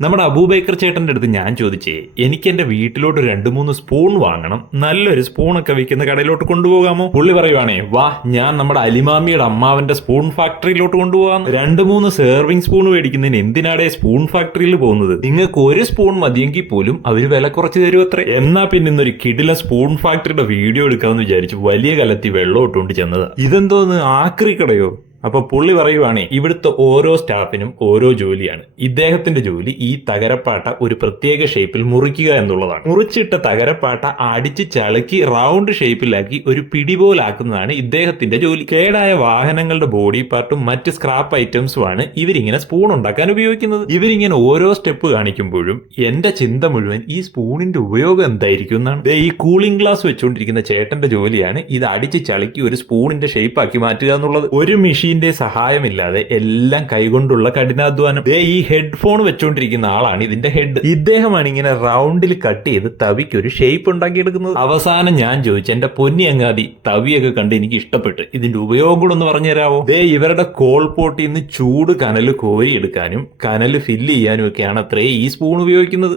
നമ്മുടെ അബൂബക്കർ ചേട്ടന്റെ അടുത്ത് ഞാൻ ചോദിച്ചേ, എനിക്ക് എന്റെ വീട്ടിലോട്ട് 2-3 സ്പൂൺ വാങ്ങണം, നല്ലൊരു സ്പൂണൊക്കെ വിൽക്കുന്ന കടയിലോട്ട് കൊണ്ടുപോകാമോ? പുള്ളി പറയുവാണേ, വാ, ഞാൻ നമ്മുടെ അലിമാമിയുടെ അമ്മാവന്റെ സ്പൂൺ ഫാക്ടറിയിലോട്ട് കൊണ്ടുപോകാം. 2-3 സെർവിങ് സ്പൂൺ മേടിക്കുന്നതിന് എന്തിനാടേ സ്പൂൺ ഫാക്ടറിയിൽ പോകുന്നത്? നിങ്ങൾക്ക് ഒരു സ്പൂൺ മതിയെങ്കിൽ പോലും അവര് വില കുറച്ച് തരും അത്രേ. എന്നാ പിന്നെ ഇന്നൊരു കിടില സ്പൂൺ ഫാക്ടറിയുടെ വീഡിയോ എടുക്കാമെന്ന് വിചാരിച്ചു വലിയ കലത്തി വെള്ളം ഇട്ടുകൊണ്ട് ചെന്നത്. ഇതെന്തോന്ന്, ആക്രി കടയോ? അപ്പൊ പുള്ളി പറയുവാണേ, ഇവിടുത്തെ ഓരോ സ്റ്റാഫിനും ഓരോ ജോലിയാണ്. ഇദ്ദേഹത്തിന്റെ ജോലി ഈ തകരപ്പാട്ട ഒരു പ്രത്യേക ഷേപ്പിൽ മുറിക്കുക എന്നുള്ളതാണ്. മുറിച്ചിട്ട തകരപ്പാട്ട അടിച്ച് ചളുക്കി റൗണ്ട് ഷേപ്പിലാക്കി ഒരു പിടി പോലാക്കുന്നതാണ് ഇദ്ദേഹത്തിന്റെ ജോലി. കേടായ വാഹനങ്ങളുടെ ബോഡി പാർട്ടും മറ്റ് സ്ക്രാപ്പ് ഐറ്റംസുമാണ് ഇവരിങ്ങനെ സ്പൂൺ ഉണ്ടാക്കാൻ ഉപയോഗിക്കുന്നത്. ഇവരിങ്ങനെ ഓരോ സ്റ്റെപ്പ് കാണിക്കുമ്പോഴും എന്റെ ചിന്ത മുഴുവൻ ഈ സ്പൂണിന്റെ ഉപയോഗം എന്തായിരിക്കും എന്നാണ്. ഈ കൂളിംഗ് ഗ്ലാസ് വെച്ചുകൊണ്ടിരിക്കുന്ന ചേട്ടന്റെ ജോലിയാണ് ഇത് അടിച്ച് ചളുക്കി ഒരു സ്പൂണിന്റെ ഷേപ്പാക്കി മാറ്റുക എന്നുള്ളത്. ഒരു മെഷീന്റെ സഹായമില്ലാതെ എല്ലാം കൈകൊണ്ടുള്ള കഠിനാധ്വാനം. ഈ ഹെഡ്ഫോൺ വെച്ചോണ്ടിരിക്കുന്ന ആളാണ് ഇതിന്റെ ഹെഡ്. ഇദ്ദേഹമാണ് ഇങ്ങനെ റൗണ്ടിൽ കട്ട് ചെയ്ത് തവിക്ക് ഒരു ഷേപ്പ് ഉണ്ടാക്കിയെടുക്കുന്നത്. അവസാനം ഞാൻ ചോദിച്ചു, എന്റെ പൊന്നി അങ്ങാതി, തവിയൊക്കെ കണ്ട് എനിക്ക് ഇഷ്ടപ്പെട്ട്, ഇതിന്റെ ഉപയോഗങ്ങളൊന്ന് പറഞ്ഞു തരാമോ? ഇവരുടെ കോൾ പോട്ടിൽ നിന്ന് ചൂട് കനല് കോരിയെടുക്കാനും കനല് ഫില്ല് ചെയ്യാനും ഒക്കെയാണ് അത്രേ ഈ സ്പൂൺ ഉപയോഗിക്കുന്നത്.